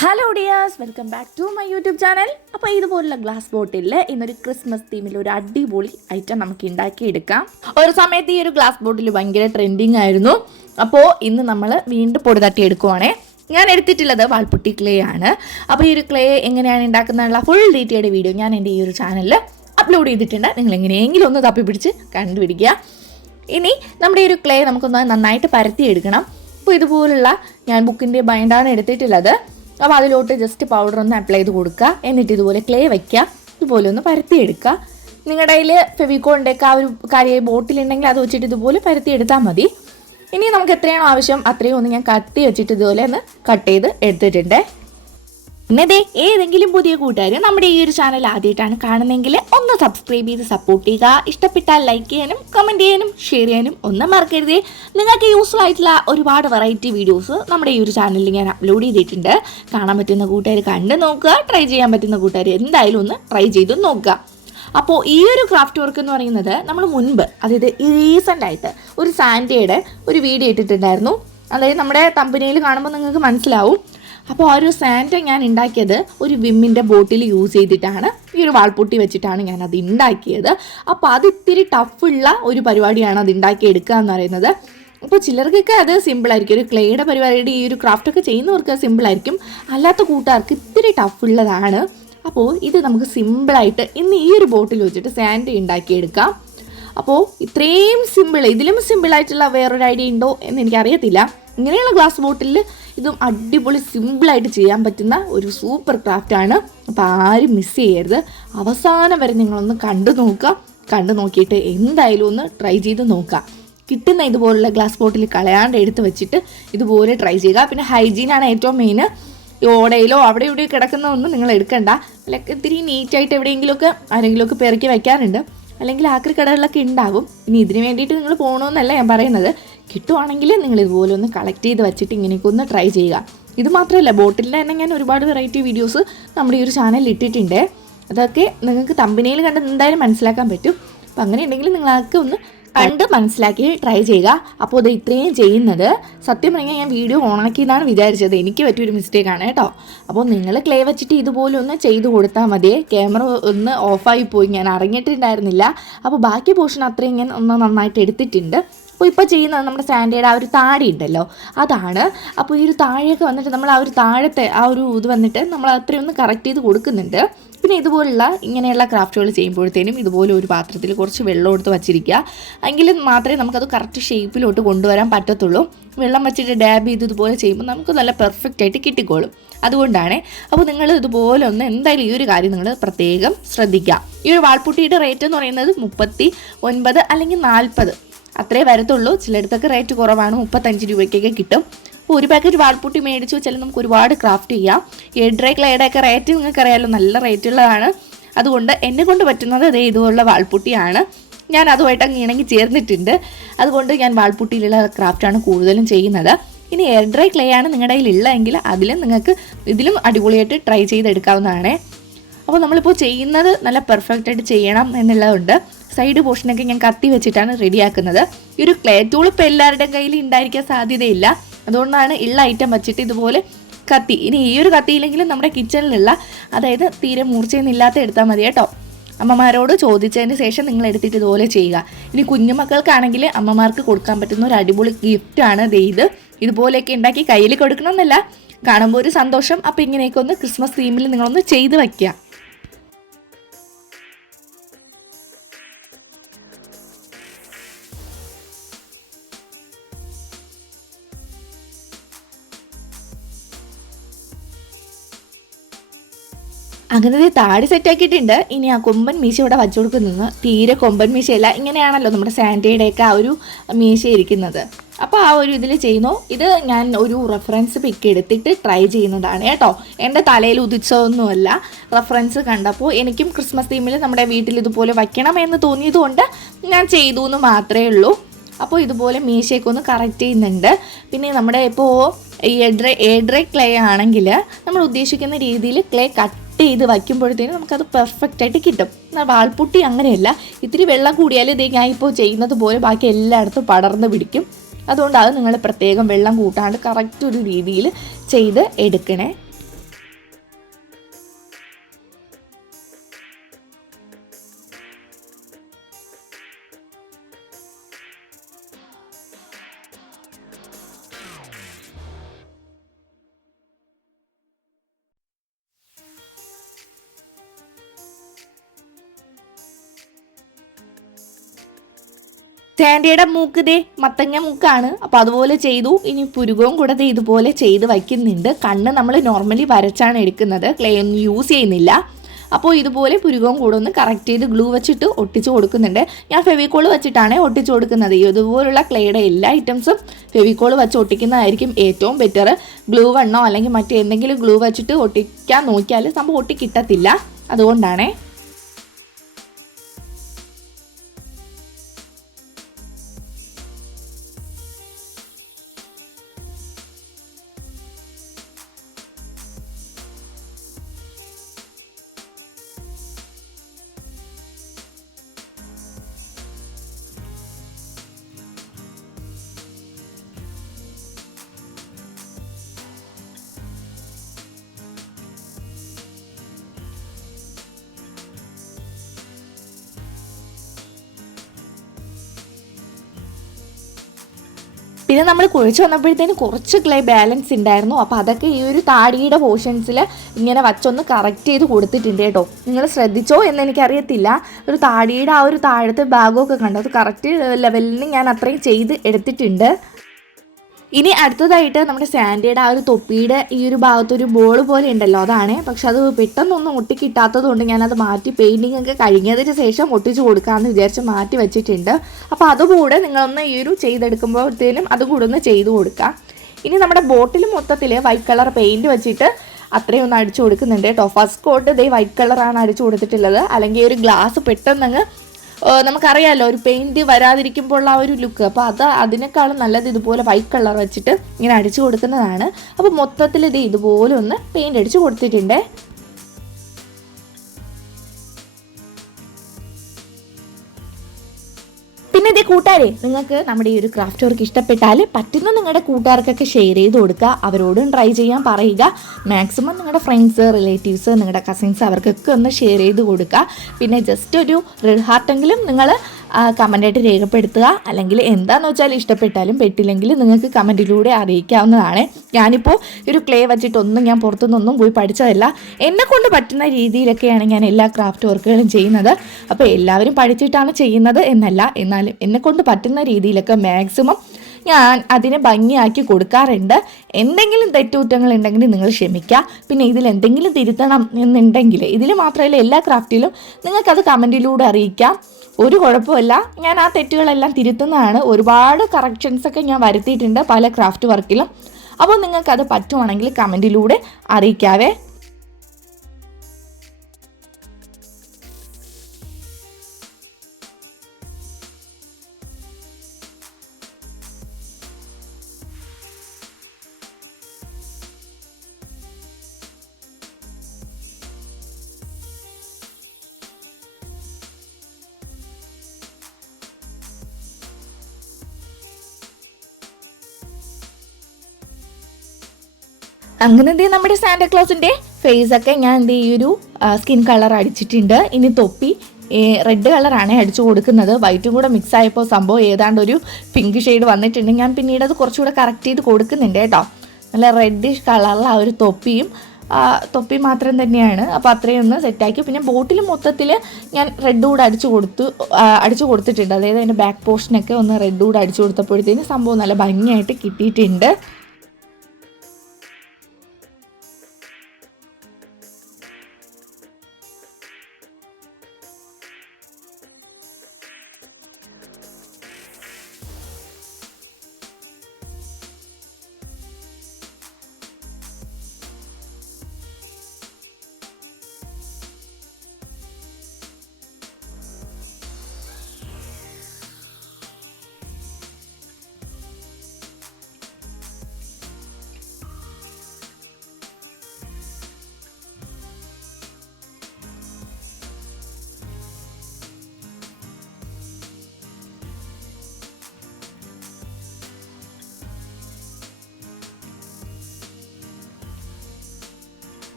Hello dears welcome back to my YouTube channel അപ്പോൾ ഇതുപോലുള്ള glass ബോട്ടിലിൽ ഇന്നൊരു ക്രിസ്മസ് തീമിൽ ഒരു അടിപൊളി ഐറ്റം നമുക്ക് ഉണ്ടാക്കിയെടുക്കാം. ഒരു സമയത്ത് ഈ ഒരു ഗ്ലാസ് ബോട്ടിൽ ഭയങ്കര ട്രെൻഡിങ് ആയിരുന്നു. അപ്പോൾ ഇന്ന് നമ്മൾ വീണ്ടും പൊടി തട്ടി എടുക്കുവാണേ ഞാൻ എടുത്തിട്ടുള്ളത് വാൾപുട്ടി ക്ലേ ആണ്. അപ്പോൾ ഈ ഒരു ക്ലേ എങ്ങനെയാണ് ഉണ്ടാക്കുന്നതിനുള്ള ഫുൾ ഡീറ്റെയിൽഡ് വീഡിയോ ഞാൻ എന്റെ ഈ ഒരു ചാനലിൽ അപ്ലോഡ് ചെയ്തിട്ടുണ്ട്. നിങ്ങൾ എങ്ങനെയെങ്കിലും ഒന്ന് തപ്പി പിടിച്ച് കണ്ടുപിടിക്കുക. ഇനി നമ്മുടെ ഈ ഒരു ക്ലേ നമുക്കൊന്ന് നന്നായിട്ട് പരത്തിയെടുക്കണം അപ്പോൾ ഇതുപോലുള്ള ഞാൻ ബുക്കിന്റെ ബൈൻഡാണ് എടുത്തിട്ടുള്ളത്. അപ്പോൾ അതിലോട്ട് ജസ്റ്റ് പൗഡർ ഒന്ന് അപ്ലൈ ചെയ്ത് കൊടുക്കുക. എന്നിട്ട് ഇതുപോലെ ക്ലേ വയ്ക്കുക ഇതുപോലെ ഒന്ന് പരത്തിയെടുക്കുക. നിങ്ങളുടെ കയ്യിൽ ഫെവിക്കോളിന്റെയൊക്കെ ആ ഒരു കാര്യമായി ബോട്ടിലുണ്ടെങ്കിൽ അത് വെച്ചിട്ട് ഇതുപോലെ പരത്തിയെടുത്താൽ മതി. ഇനി നമുക്ക് എത്രയാണോ ആവശ്യം അത്രയും ഒന്ന് ഞാൻ കത്തി വെച്ചിട്ട് ഇതുപോലെ ഒന്ന് കട്ട് ചെയ്ത് എടുത്തിട്ടുണ്ട്. പിന്നെ ദേ ഏതെങ്കിലും പുതിയ കൂട്ടുകാർ നമ്മുടെ ഈ ഒരു ചാനൽ ആദ്യമായിട്ടാണ് കാണുന്നതെങ്കിൽ ഒന്ന് സബ്സ്ക്രൈബ് ചെയ്ത് സപ്പോർട്ട് ചെയ്യുക. ഇഷ്ടപ്പെട്ടാൽ ലൈക്ക് ചെയ്യാനും കമന്റ് ചെയ്യാനും ഷെയർ ചെയ്യാനും ഒന്നും മറക്കരുത്. നിങ്ങൾക്ക് യൂസ്ഫുൾ ആയിട്ടുള്ള ഒരുപാട് വെറൈറ്റി വീഡിയോസ് നമ്മുടെ ഈ ഒരു ചാനലിൽ ഞാൻ അപ്ലോഡ് ചെയ്തിട്ടുണ്ട്. കാണാൻ പറ്റുന്ന കൂട്ടുകാർ കണ്ട് നോക്കുക ട്രൈ ചെയ്യാൻ പറ്റുന്ന കൂട്ടുകാർ എന്തായാലും ഒന്ന് ട്രൈ ചെയ്ത് നോക്കുക. അപ്പോൾ ഈ ഒരു ക്രാഫ്റ്റ് വർക്ക് എന്ന് പറയുന്നത് നമ്മൾ മുൻപ് അതായത് റീസെന്റ് ആയിട്ട് ഒരു സാൻഡയുടെ ഒരു വീഡിയോ ഇട്ടിട്ടുണ്ടായിരുന്നു. അതായത് നമ്മുടെ കമ്പനിയിൽ കാണുമ്പോൾ നിങ്ങൾക്ക് മനസ്സിലാവും. അപ്പോൾ ആ ഒരു സാൻഡ ഞാൻ ഉണ്ടാക്കിയത് ഒരു വിമ്മിന്റെ ബോട്ടിൽ യൂസ് ചെയ്തിട്ടാണ്. ഈ ഒരു വാൾപൊട്ടി വെച്ചിട്ടാണ് ഞാൻ അത് ഉണ്ടാക്കിയത് അപ്പോൾ അത് ഇത്തിരി ടഫുള്ള ഒരു പരിപാടിയാണ് അത് ഉണ്ടാക്കിയെടുക്കുക എന്ന് പറയുന്നത്. അപ്പോൾ ചിലർക്കൊക്കെ അത് സിമ്പിളായിരിക്കും ഒരു ക്ലേയുടെ പരിപാടിയുടെ ഈ ഒരു ക്രാഫ്റ്റൊക്കെ ചെയ്യുന്നവർക്ക് സിമ്പിളായിരിക്കും അല്ലാത്ത കൂട്ടുകാർക്ക് ഇത്തിരി ടഫുള്ളതാണ് അപ്പോൾ ഇത് നമുക്ക് സിമ്പിളായിട്ട് ഇന്ന് ഈ ഒരു ബോട്ടിൽ വെച്ചിട്ട് സാൻഡ് ഉണ്ടാക്കിയെടുക്കാം അപ്പോൾ ഇത്രയും സിമ്പിൾ ഇതിലും സിമ്പിളായിട്ടുള്ള വേറൊരു ഐഡിയ ഉണ്ടോ എന്ന് എനിക്കറിയത്തില്ല. ഇങ്ങനെയുള്ള ഗ്ലാസ് ബോട്ടിൽ ഇതും അടിപൊളി സിമ്പിളായിട്ട് ചെയ്യാൻ പറ്റുന്ന ഒരു സൂപ്പർ ക്രാഫ്റ്റാണ് അപ്പോൾ ആരും മിസ് ചെയ്യരുത്. അവസാനം വരെ നിങ്ങളൊന്ന് കണ്ടു നോക്കുക. കണ്ടു നോക്കിയിട്ട് എന്തായാലും ഒന്ന് ട്രൈ ചെയ്ത് നോക്കുക. കിട്ടുന്ന ഇതുപോലുള്ള ഗ്ലാസ് ബോട്ടിൽ കളയാണ്ട് എടുത്ത് വെച്ചിട്ട് ഇതുപോലെ ട്രൈ ചെയ്യുക. പിന്നെ ഹൈജീനാണ് ഏറ്റവും മെയിൻ ഈ ഓടയിലോ അവിടെ ഇവിടെ കിടക്കുന്ന ഒന്നും നിങ്ങൾ എടുക്കണ്ട. അല്ലെങ്കിൽ ഇത്തിരി നീറ്റായിട്ട് എവിടെയെങ്കിലുമൊക്കെ ആരെങ്കിലുമൊക്കെ പെറുക്കി വയ്ക്കാറുണ്ട് അല്ലെങ്കിൽ ആക്രി കടകളിലൊക്കെ ഉണ്ടാകും ഇനി ഇതിന് വേണ്ടിയിട്ട് നിങ്ങൾ പോകണമെന്നല്ല ഞാൻ പറയുന്നത്. കിട്ടുവാണെങ്കിൽ നിങ്ങൾ ഇതുപോലെ ഒന്ന് കളക്ട് ചെയ്ത് വെച്ചിട്ട് ഇങ്ങനെയൊക്കെ ഒന്ന് ട്രൈ ചെയ്യുക. ഇത് മാത്രമല്ല ബോട്ടിലിന്റെ തന്നെ ഞാൻ ഒരുപാട് വെറൈറ്റി വീഡിയോസ് നമ്മുടെ ഈ ഒരു ചാനലിൽ ഇട്ടിട്ടുണ്ട്. അതൊക്കെ നിങ്ങൾക്ക് തമ്പനിയിൽ കണ്ട് എന്തായാലും മനസ്സിലാക്കാൻ പറ്റും. അപ്പം അങ്ങനെ ഉണ്ടെങ്കിൽ നിങ്ങളൊക്കെ ഒന്ന് കണ്ട് മനസ്സിലാക്കി ട്രൈ ചെയ്യുക. അപ്പോൾ ഇത് ഇത്രയും ചെയ്യുന്നത്. സത്യം പറഞ്ഞാൽ ഞാൻ വീഡിയോ ഓണാക്കിയെന്നാണ് വിചാരിച്ചത്. എനിക്ക് പറ്റിയൊരു മിസ്റ്റേക്കാണ് കേട്ടോ. അപ്പോൾ നിങ്ങൾ ക്ലേ വെച്ചിട്ട് ഇതുപോലെ ഒന്ന് ചെയ്ത് കൊടുത്താൽ മതി. ക്യാമറ ഒന്ന് ഓഫായി പോയി. ഞാൻ അറിഞ്ഞിട്ടുണ്ടായിരുന്നില്ല. അപ്പോൾ ബാക്കി പോർഷൻ അത്രയും ഞാൻ ഒന്ന് നന്നായിട്ട് എടുത്തിട്ടുണ്ട്. അപ്പോൾ ഇപ്പോൾ ചെയ്യുന്നത് നമ്മുടെ സ്റ്റാൻഡേർഡ് ആ ഒരു താഴെ ഉണ്ടല്ലോ അതാണ്. അപ്പോൾ ഈ ഒരു താഴെയൊക്കെ വന്നിട്ട് നമ്മൾ ആ ഒരു താഴത്തെ ആ ഒരു ഇത് വന്നിട്ട് നമ്മൾ അത്രയും ഒന്ന് കറക്റ്റ് ചെയ്ത് കൊടുക്കുന്നുണ്ട്. പിന്നെ ഇതുപോലുള്ള ഇങ്ങനെയുള്ള ക്രാഫ്റ്റുകൾ ചെയ്യുമ്പോഴത്തേനും ഇതുപോലെ ഒരു പാത്രത്തിൽ കുറച്ച് വെള്ളം എടുത്ത് വച്ചിരിക്കുക. എങ്കിൽ മാത്രമേ നമുക്കത് കറക്റ്റ് ഷേപ്പിലോട്ട് കൊണ്ടുവരാൻ പറ്റത്തുള്ളൂ. വെള്ളം വെച്ചിട്ട് ഡാബ് ചെയ്ത് ഇതുപോലെ ചെയ്യുമ്പോൾ നമുക്ക് നല്ല പെർഫെക്റ്റ് ആയിട്ട് കിട്ടിക്കോളും. അതുകൊണ്ടാണ്. അപ്പോൾ നിങ്ങൾ ഇതുപോലെ ഒന്ന് എന്തായാലും ഈ ഒരു കാര്യം നിങ്ങൾ പ്രത്യേകം ശ്രദ്ധിക്കുക. ഈ ഒരു വാൾപുട്ടിയുടെ റേറ്റ് എന്ന് പറയുന്നത് മുപ്പത്തി ഒൻപത് അല്ലെങ്കിൽ നാൽപ്പത്. അത്രേ വരത്തുള്ളൂ. ചിലയിടത്തൊക്കെ റേറ്റ് കുറവാണ്. മുപ്പത്തഞ്ച് രൂപയ്ക്കൊക്കെ കിട്ടും. അപ്പോൾ ഒരു പാക്കറ്റ് വാൾപുട്ടി മേടിച്ചു വെച്ചാൽ നമുക്ക് ഒരുപാട് ക്രാഫ്റ്റ് ചെയ്യാം. എയർ ഡ്രൈ ക്ലേയുടെ ഒക്കെ റേറ്റ് അറിയാമല്ലോ നല്ല റേറ്റ് ഉള്ളതാണ്. അതുകൊണ്ട് എന്നെ കൊണ്ട് പറ്റുന്നത് അതേ ഇതുപോലുള്ള വാൾപുട്ടിയാണ്. ഞാൻ അതുമായിട്ട് അങ്ങ് ഇണങ്ങി ചേർന്നിട്ടുണ്ട്. അതുകൊണ്ട് ഞാൻ വാൾപുട്ടിയിലുള്ള ക്രാഫ്റ്റാണ് കൂടുതലും ചെയ്യുന്നത്. ഇനി എയർ ഡ്രൈ ക്ലേ ആണ് നിങ്ങളുടെ കയ്യിൽ ഉള്ളതെങ്കിൽ അതിലും നിങ്ങൾക്ക് ഇതിലും അടിപൊളിയായിട്ട് ട്രൈ ചെയ്തെടുക്കാവുന്നതാണ്. അപ്പോൾ നമ്മളിപ്പോൾ ചെയ്യുന്നത് നല്ല പെർഫെക്റ്റായിട്ട് ചെയ്യണം എന്നുള്ളതുകൊണ്ട് സൈഡ് പോർഷനൊക്കെ ഞാൻ കത്തി വെച്ചിട്ടാണ് റെഡിയാക്കുന്നത്. ഈ ഒരു ക്ലേ ടൂൾ ഇപ്പോൾ എല്ലാവരുടെയും കയ്യിൽ ഉണ്ടായിരിക്കാൻ സാധ്യതയില്ല. അതുകൊണ്ടാണ് ഉള്ള ഐറ്റം വെച്ചിട്ട് ഇതുപോലെ കത്തി. ഇനി ഈ ഒരു കത്തിയില്ലെങ്കിലും നമ്മുടെ കിച്ചണിലുള്ള അതായത് തീരെ മൂർച്ചയൊന്നുമില്ലാത്ത എടുത്താൽ മതി കേട്ടോ. അമ്മമാരോട് ചോദിച്ചതിന് ശേഷം നിങ്ങൾ എടുത്തിട്ട് ഇതുപോലെ ചെയ്യുക. ഇനി കുഞ്ഞുമക്കൾക്കാണെങ്കിൽ അമ്മമാർക്ക് കൊടുക്കാൻ പറ്റുന്ന ഒരു അടിപൊളി ഗിഫ്റ്റാണ് ഇത്. ഇതുപോലെയൊക്കെ ഉണ്ടാക്കി കയ്യിൽ കൊടുക്കണമെന്നല്ല. കാണുമ്പോൾ ഒരു സന്തോഷം. അപ്പോൾ ഇങ്ങനെയൊക്കെ ഒന്ന് ക്രിസ്മസ് തീമിൽ നിങ്ങളൊന്ന് ചെയ്ത് വയ്ക്കുക അങ്ങനെ താടി സെറ്റാക്കിയിട്ടുണ്ട് ഇനി ആ കൊമ്പൻ മീശ ഇവിടെ വച്ചു കൊടുക്കുന്നത് തീരെ കൊമ്പൻ മീശയല്ല. ഇങ്ങനെയാണല്ലോ നമ്മുടെ സാൻഡേയുടെയൊക്കെ ആ ഒരു മീശ ഇരിക്കുന്നത്. അപ്പോൾ ആ ഒരു ഇതിൽ ചെയ്യുന്നു. ഇത് ഞാൻ ഒരു റെഫറൻസ് പിക്ക് എടുത്തിട്ട് ട്രൈ ചെയ്യുന്നതാണ് കേട്ടോ. എന്റെ തലയിൽ ഉദിച്ചതൊന്നുമല്ല. റെഫറൻസ് കണ്ടപ്പോൾ എനിക്കും ക്രിസ്മസ് തീമിൽ നമ്മുടെ വീട്ടിൽ ഇതുപോലെ വയ്ക്കണം എന്ന് തോന്നിയതുകൊണ്ട് ഞാൻ ചെയ്തു എന്ന് മാത്രമേ ഉള്ളൂ. അപ്പോൾ ഇതുപോലെ മീശയൊക്കെ ഒന്ന് കറക്റ്റ് ചെയ്യുന്നുണ്ട്. പിന്നെ നമ്മുടെ ഇപ്പോൾ ഈ എഡ്രൈ എഡ്രൈ ക്ലേ ആണെങ്കിൽ നമ്മൾ ഉദ്ദേശിക്കുന്ന രീതിയിൽ ക്ലേ കട്ട് ചെയ്ത് വയ്ക്കുമ്പോഴത്തേനും നമുക്കത് പെർഫെക്റ്റ് ആയിട്ട് കിട്ടും. വാൾപുട്ടി അങ്ങനെയല്ല. ഇത്തിരി വെള്ളം കൂടിയാൽ ഇതേ ഞാൻ ഇപ്പോൾ ചെയ്യുന്നത് പോലെ ബാക്കി എല്ലായിടത്തും പടർന്ന് പിടിക്കും. അതുകൊണ്ട് അത് നിങ്ങൾ പ്രത്യേകം വെള്ളം കൂട്ടാണ്ട് കറക്റ്റ് ഒരു രീതിയിൽ ചെയ്ത് എടുക്കണേ. സാൻഡിയുടെ മൂക്ക് ദേ മത്തങ്ങ മൂക്കാണ്. അപ്പോൾ അതുപോലെ ചെയ്തു. ഇനി പുരുകവും കൂടെ ഇതുപോലെ ചെയ്ത് വയ്ക്കുന്നുണ്ട്. കണ്ണ് നമ്മൾ നോർമലി വരച്ചാണ് എടുക്കുന്നത്. ക്ലേ ഒന്നും യൂസ് ചെയ്യുന്നില്ല. അപ്പോൾ ഇതുപോലെ പുരുകവും കൂടെ ഒന്ന് കറക്റ്റ് ചെയ്ത് ഗ്ലൂ വെച്ചിട്ട് ഒട്ടിച്ച് കൊടുക്കുന്നുണ്ട്. ഞാൻ ഫെവിക്കോൾ വെച്ചിട്ടാണ് ഒട്ടിച്ച് കൊടുക്കുന്നത്. ഇതുപോലുള്ള ക്ലേയുടെ എല്ലാ ഐറ്റംസും ഫെവിക്കോൾ വെച്ച് ഒട്ടിക്കുന്നതായിരിക്കും ഏറ്റവും ബെറ്റർ ഗ്ലൂ വണ്ണോ അല്ലെങ്കിൽ മറ്റെന്തെങ്കിലും ഗ്ലൂ വെച്ചിട്ട് ഒട്ടിക്കാൻ നോക്കിയാൽ സംഭവം ഒട്ടിക്കിട്ടത്തില്ല. അതുകൊണ്ടാണേ. പിന്നെ നമ്മൾ കുഴിച്ച് വന്നപ്പോഴത്തേന് കുറച്ച് ക്ലേ ബാലൻസ് ഉണ്ടായിരുന്നു. അപ്പോൾ അതൊക്കെ ഈ ഒരു താടിയുടെ പോർഷൻസിൽ ഇങ്ങനെ വച്ചൊന്ന് കറക്റ്റ് ചെയ്ത് കൊടുത്തിട്ടുണ്ട് കേട്ടോ. നിങ്ങൾ ശ്രദ്ധിച്ചോ എന്ന് എനിക്കറിയത്തില്ല. ഒരു താടിയുടെ ആ ഒരു താഴത്തെ ഭാഗമൊക്കെ കണ്ടോ? അത് കറക്റ്റ് ലെവലിന് ഞാൻ അത്രയും ചെയ്ത് എടുത്തിട്ടുണ്ട്. ഇനി അടുത്തതായിട്ട് നമ്മുടെ സാൻഡിയുടെ ആ ഒരു തൊപ്പിയുടെ ഈ ഒരു ഭാഗത്തൊരു ബോൾ പോലെ ഉണ്ടല്ലോ അതാണ്. പക്ഷെ അത് പെട്ടെന്നൊന്നും ഒട്ടിക്കിട്ടാത്തത് കൊണ്ട് ഞാനത് മാറ്റി പെയിന്റിംഗ് ഒക്കെ കഴിഞ്ഞതിന് ശേഷം ഒട്ടിച്ച് കൊടുക്കാമെന്ന് വിചാരിച്ച് മാറ്റി വെച്ചിട്ടുണ്ട്. അപ്പോൾ അതുകൂടെ നിങ്ങളൊന്ന് ഈ ഒരു ചെയ്തെടുക്കുമ്പോഴത്തേനും അതുകൂടെ ഒന്ന് ചെയ്തു കൊടുക്കാം. ഇനി നമ്മുടെ ബോട്ടിൽ മൊത്തത്തിൽ വൈറ്റ് കളർ പെയിന്റ് വെച്ചിട്ട് അത്രയും ഒന്ന് അടിച്ചു കൊടുക്കുന്നുണ്ട് കേട്ടോ. ഫസ്റ്റ് കോട്ട് ഇതേ വൈറ്റ് കളറാണ് അടിച്ചു കൊടുത്തിട്ടുള്ളത്. അല്ലെങ്കിൽ ഒരു ഗ്ലാസ് പെട്ടെന്നങ്ങ് നമുക്കറിയാമല്ലോ ഒരു പെയിന്റ് വരാതിരിക്കുമ്പോൾ ആ ഒരു ലുക്ക് അപ്പോൾ അത് അതിനേക്കാളും നല്ലത് ഇതുപോലെ വൈറ്റ് കളർ വെച്ചിട്ട് ഇങ്ങനെ അടിച്ചു കൊടുക്കുന്നതാണ്. അപ്പോൾ മൊത്തത്തിൽ ഇത് ഇതുപോലെ ഒന്ന് പെയിന്റ് അടിച്ച് കൊടുത്തിട്ടുണ്ട്. പിന്നെ ഇതേ കൂട്ടുകാരെ നിങ്ങൾക്ക് നമ്മുടെ ഈ ഒരു ക്രാഫ്റ്റ് വർക്ക് ഇഷ്ടപ്പെട്ടാൽ പറ്റുന്ന നിങ്ങളുടെ കൂട്ടുകാർക്കൊക്കെ ഷെയർ ചെയ്ത് കൊടുക്കുക. അവരോടും ട്രൈ ചെയ്യാൻ പറയുക. മാക്സിമം നിങ്ങളുടെ ഫ്രണ്ട്സ് റിലേറ്റീവ്സ് നിങ്ങളുടെ കസിൻസ് അവർക്കൊക്കെ ഒന്ന് ഷെയർ ചെയ്ത് കൊടുക്കുക. പിന്നെ ജസ്റ്റ് ഒരു റെഡ് ഹാർട്ടെങ്കിലും നിങ്ങൾ കമന്റായിട്ട് രേഖപ്പെടുത്തുക. അല്ലെങ്കിൽ എന്താണെന്ന് വെച്ചാൽ ഇഷ്ടപ്പെട്ടാലും പെട്ടില്ലെങ്കിൽ നിങ്ങൾക്ക് കമന്റിലൂടെ അറിയിക്കാവുന്നതാണ്. ഞാനിപ്പോൾ ഒരു ക്ലേ വച്ചിട്ടൊന്നും ഞാൻ പുറത്തുനിന്നൊന്നും പോയി പഠിച്ചതല്ല. എന്നെ കൊണ്ട് പറ്റുന്ന രീതിയിലൊക്കെയാണ് ഞാൻ എല്ലാ ക്രാഫ്റ്റ് വർക്കുകളും ചെയ്യുന്നത്. അപ്പോൾ എല്ലാവരും പഠിച്ചിട്ടാണ് ചെയ്യുന്നത് എന്നല്ല. എന്നാലും എന്നെ കൊണ്ട് പറ്റുന്ന രീതിയിലൊക്കെ മാക്സിമം ഞാൻ അതിനെ ഭംഗിയാക്കി കൊടുക്കാറുണ്ട്. എന്തെങ്കിലും തെറ്റുകുറ്റങ്ങൾ ഉണ്ടെങ്കിൽ നിങ്ങൾ ക്ഷമിക്കുക. പിന്നെ ഇതിൽ എന്തെങ്കിലും തിരുത്തണം എന്നുണ്ടെങ്കിൽ ഇതിൽ മാത്രമല്ല എല്ലാ ക്രാഫ്റ്റിലും നിങ്ങൾക്കത് കമന്റിലൂടെ അറിയിക്കാം. ഒരു കുഴപ്പമില്ല. ഞാൻ ആ തെറ്റുകളെല്ലാം തിരുത്തുന്നതാണ്. ഒരുപാട് കറക്ഷൻസൊക്കെ ഞാൻ വരുത്തിയിട്ടുണ്ട് പല ക്രാഫ്റ്റ് വർക്കിലും അപ്പോൾ നിങ്ങൾക്കത് പറ്റുവാണെങ്കിൽ കമന്റിലൂടെ അറിയിക്കാവേ. അങ്ങനെ എന്ത് നമ്മുടെ സാന്റക്ലോസിന്റെ ഫേസ് ഒക്കെ ഞാൻ എന്ത് ഈ ഒരു സ്കിൻ കളർ അടിച്ചിട്ടുണ്ട്. ഇനി തൊപ്പി റെഡ് കളറാണ് അടിച്ചു കൊടുക്കുന്നത്. വൈറ്റും കൂടെ മിക്സ് ആയപ്പോൾ സംഭവം ഏതാണ്ട് ഒരു പിങ്ക് ഷെയ്ഡ് വന്നിട്ടുണ്ട്. ഞാൻ പിന്നീട് അത് കുറച്ചുകൂടെ കറക്റ്റ് ചെയ്ത് കൊടുക്കുന്നുണ്ട് കേട്ടോ. നല്ല റെഡിഷ് കളറിൽ ആ ഒരു തൊപ്പിയും തൊപ്പി മാത്രം തന്നെയാണ്. അപ്പോൾ അത്രയും ഒന്ന് സെറ്റാക്കി പിന്നെ ബോട്ടിൽ മൊത്തത്തിൽ ഞാൻ റെഡ് കൂടെ അടിച്ചു കൊടുത്തു അടിച്ചു കൊടുത്തിട്ടുണ്ട്. അതായത് അതിന്റെ ബാക്ക് പോർഷനൊക്കെ ഒന്ന് റെഡ് കൂടെ അടിച്ചു കൊടുത്തപ്പോഴത്തേന് സംഭവം നല്ല ഭംഗിയായിട്ട് കിട്ടിയിട്ടുണ്ട്.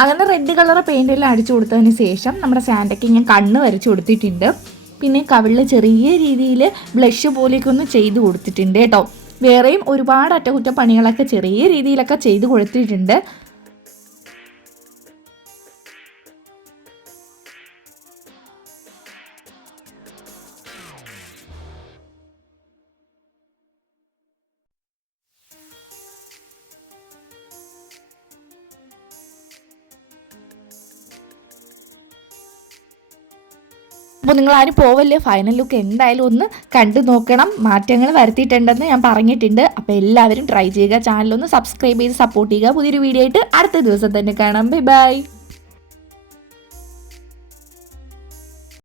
അങ്ങനെ റെഡ് കളർ പെയിന്റെല്ലാം അടിച്ചു കൊടുത്തതിന് ശേഷം നമ്മുടെ സാൻഡയ്ക്ക് ഞാൻ കണ്ണ് വരച്ചു കൊടുത്തിട്ടുണ്ട്. പിന്നെ കവിളിൽ ചെറിയ രീതിയിൽ ബ്ലഷ് പോലെയൊക്കെ ഒന്ന് ചെയ്ത് കൊടുത്തിട്ടുണ്ട് കേട്ടോ. വേറെയും ഒരുപാട് അറ്റകുറ്റപ്പണികളൊക്കെ ചെറിയ രീതിയിലൊക്കെ ചെയ്ത് കൊടുത്തിട്ടുണ്ട്. അപ്പോൾ നിങ്ങൾ ആരും പോവല്ലേ? ഫൈനൽ ലുക്ക് എന്തായാലും ഒന്ന് കണ്ടു നോക്കണം. മാറ്റങ്ങൾ വരുത്തിയിട്ടുണ്ടെന്ന് ഞാൻ പറഞ്ഞിട്ടുണ്ട്. അപ്പോൾ എല്ലാവരും ട്രൈ ചെയ്യുക. ചാനലൊന്ന് സബ്സ്ക്രൈബ് ചെയ്ത് സപ്പോർട്ട് ചെയ്യുക. പുതിയൊരു വീഡിയോ ആയിട്ട് അടുത്ത ദിവസം തന്നെ കാണാം. Bye bye